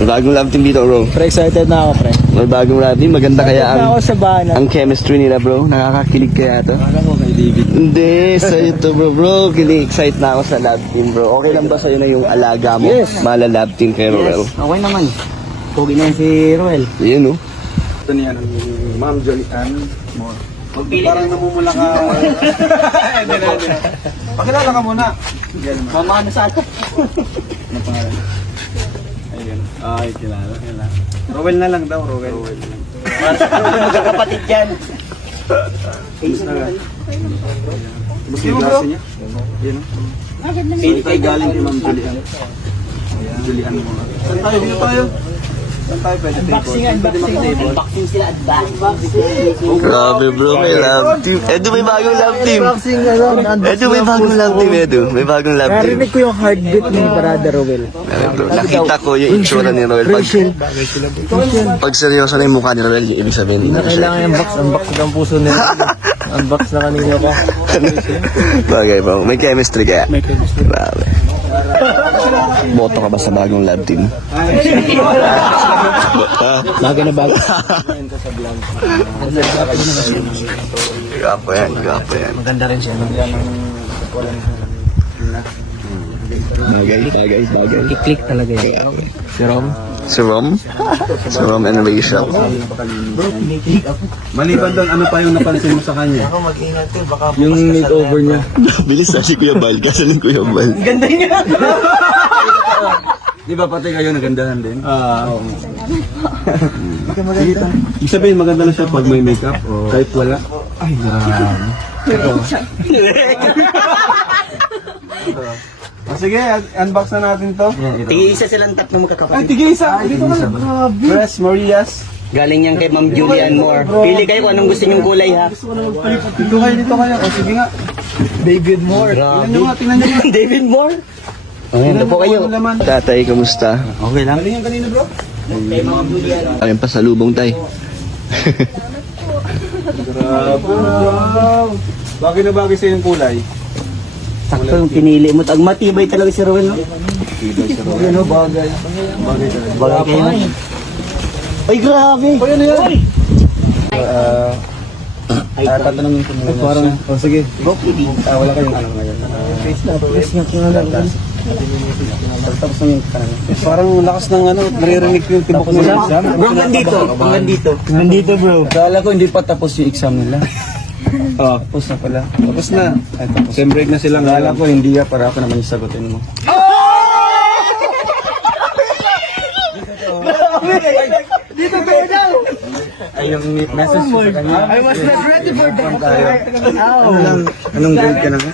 May bagong love team dito, bro. Pre, excited na ako, pre. May bagong love team. Maganda kaya Excited na ako sa bahanan. ang chemistry nila, bro. Nakakakilig kaya to. Akala ko kay David. Hindi, sa'yo to, bro. Bro, kini-excite na ako sa love team, bro. Okay lang ba sa'yo na yung alaga mo? Yes. Mala love team kay Roel. Okay naman. Pogi na yan si Roel. Yun, no? Ito niya ng Ma'am Jolian Moore. Parang namumula ka. Pakilala ka muna. Mama na sa ato. Ano pangalan? Ayun. Ay, kilala. Rowel na lang daw, Rowel. Magkakapatid yan. Gusto yung klase niya? Yan o. Pili kayo galing kay Ma'am Jolian. Jolian Moore. Saan tayo? Dito tayo. Saan tayo pwede table? Unboxing sila, unboxing. Grabe, bro. May love team. Edu, may bagong love team. Edu, may bagong love team, Edu. May bagong love team. Narinig ko yung heartbeat ni Brother Roel. Bro, nakita ko yung itsura ni Roel. Pag seryoso na yung mukha ni Roel, ibig sabihin hindi na siya. Kailangan yung unbox ng puso nila. Unbox na kanina pa. Bagay, bro. May chemistry kaya. May chemistry. Grabe. Boto ka ba sa bagong love team? Bagay na bagay. Gapo yan, gapo yan. Maganda rin siya. Bagay. I-click talaga yun. Si Rom? Si Rom? Si Rom and Rachel. Maliban doon, ano pa yung napansin mo sa kanya? Yung makeover niya. Bilis na si Kuya Bal. Kasalan Kuya Bal. Ganda niya! Di ba pati kayo nagandahan din? Oo. Ibig sabihin maganda na siya pag may makeup o kahit wala. Ay, grabe. Sige, unbox na natin to. Tig-isa silang tatlong Ay, magkakapatid. tigisa! Dito ka na. Grabe. Fresh Marias. Galing yan kay Ma'am Julian Moore. Pili kayo kung anong gusto niyong kulay, ha? Dito kayo. O sige nga. David Moore. Tingnan nyo nga. David Moore? Tingnan po kayo. Tatay, kamusta? Okay lang. Galing yan kanina bro. Kay Ma'am Julian. Ayun pa sa lubong, tay. Grabe. Bagay na bagay sa yung kulay. Sakto yung pinili mo. Ang matibay talaga si Roel, no? Yan o, bagay. Bagay talaga. Bagay kayo. Ay, grabe! Ay, ano yan? Ay, Tatanungin ko muna. Parang, sige. Wala kayong ano ngayon. face nga kinala. Tapos na yung kanan. Parang lakas ng ano, naririnig ko yung tibok ng exam. Bro, nandito. Nandito, bro. Kala ko hindi pa tapos yung exam nila. Tapos na pala. Tapos na. Ay, tapos. Sem break na sila. Kala ko hindi para ako naman yung sagutin mo. Dito kayo daw! Ay, yung message ko sa kanya. I was not ready for that. Anong grade ka na nga?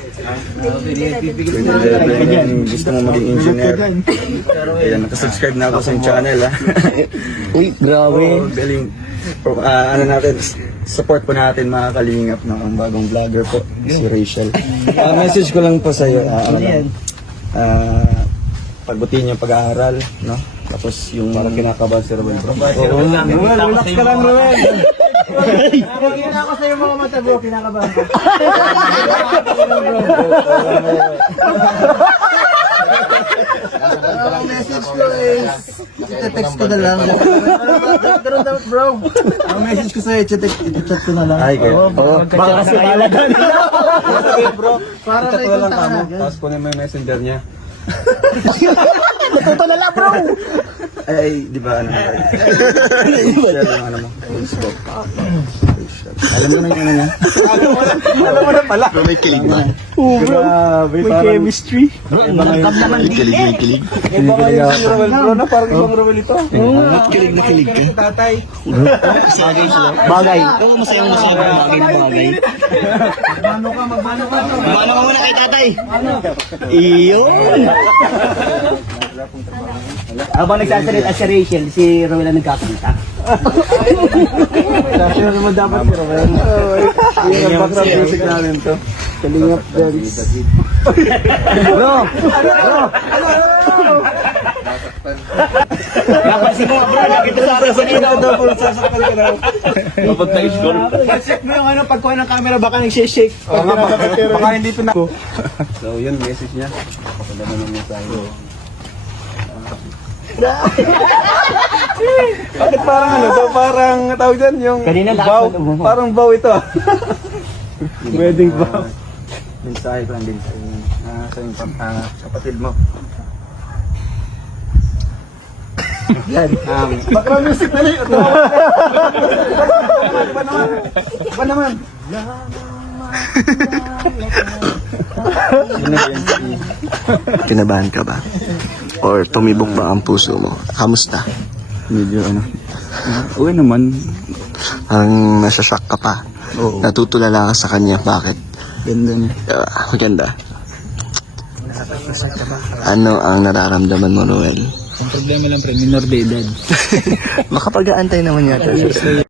Gusto mo maging engineer. Ayan, nakasubscribe na ako sa channel ha. Uy, grabe. Galing. Ano natin, support po natin mga kalingap ng ang bagong vlogger po, si Rachel. Message ko lang po sa iyo, pagbutihin yung pag-aaral, no? Tapos yung parang kinakabahan si Ruel, bro. Oo, relax ka lang, Ruel. Kaya ako sa'yo mga mata, bro. Kinakabahan ka. Ang message ko is, ite-text ko na lang. Ganun dapat, bro. Ang message ko sa'yo, ite-chat ko na lang. Ay, kayo. Baka kasi malagan. Bro, Para may lang kontak kamo. na. Tapos kunin mo yung messenger niya. Natuto na lang, bro. Ay, di ba ano? Share yung ano mo. Facebook. Alam mo na yung ano niya? Alam mo na pala. Bro, may kilig ba? Grabe, May chemistry. May kilig, may kilig. Iba kayo si Ruel, bro, na parang ibang Ruel ito. Kilig na kilig ka. Tatay. Bagay sila. Bagay. Oo, masayang bagay na bagay. Magmano ka. Kumano ka muna kay tatay. Iyon. Habang nagsasalita si Rachel, si Roel ang nagkakanta. Sure naman dapat si Ruel. Yung background music namin to. Kalingap dance. Bro! Napansin mo nga, bro, nakita sa akin sa Sasakal ka na. Kapag na-score. check mo yung ano, pagkuha ng camera, baka nagsishake. Baka hindi pinako. So, yun, message niya. Kapag naman ng mensahe. Bakit parang ano to? Parang tawag dyan yung Kanina lakas bow. na umuha. Parang bow ito. Wedding bow. Mensahe ko lang din sa inyo. Sa yung kapatid mo. Yan. Background music na rin. Ba naman? Kinabahan ka ba? Or tumibok ba ang puso mo? Kamusta? Medyo ano. Uy naman. Ang nasashock ka pa. Oo. Natutulala ka sa kanya. Bakit? Ganda niya. Maganda. Ano ang nararamdaman mo, Noel? Ang problema lang, pre, minor de edad. Makapag-aantay naman yata siya.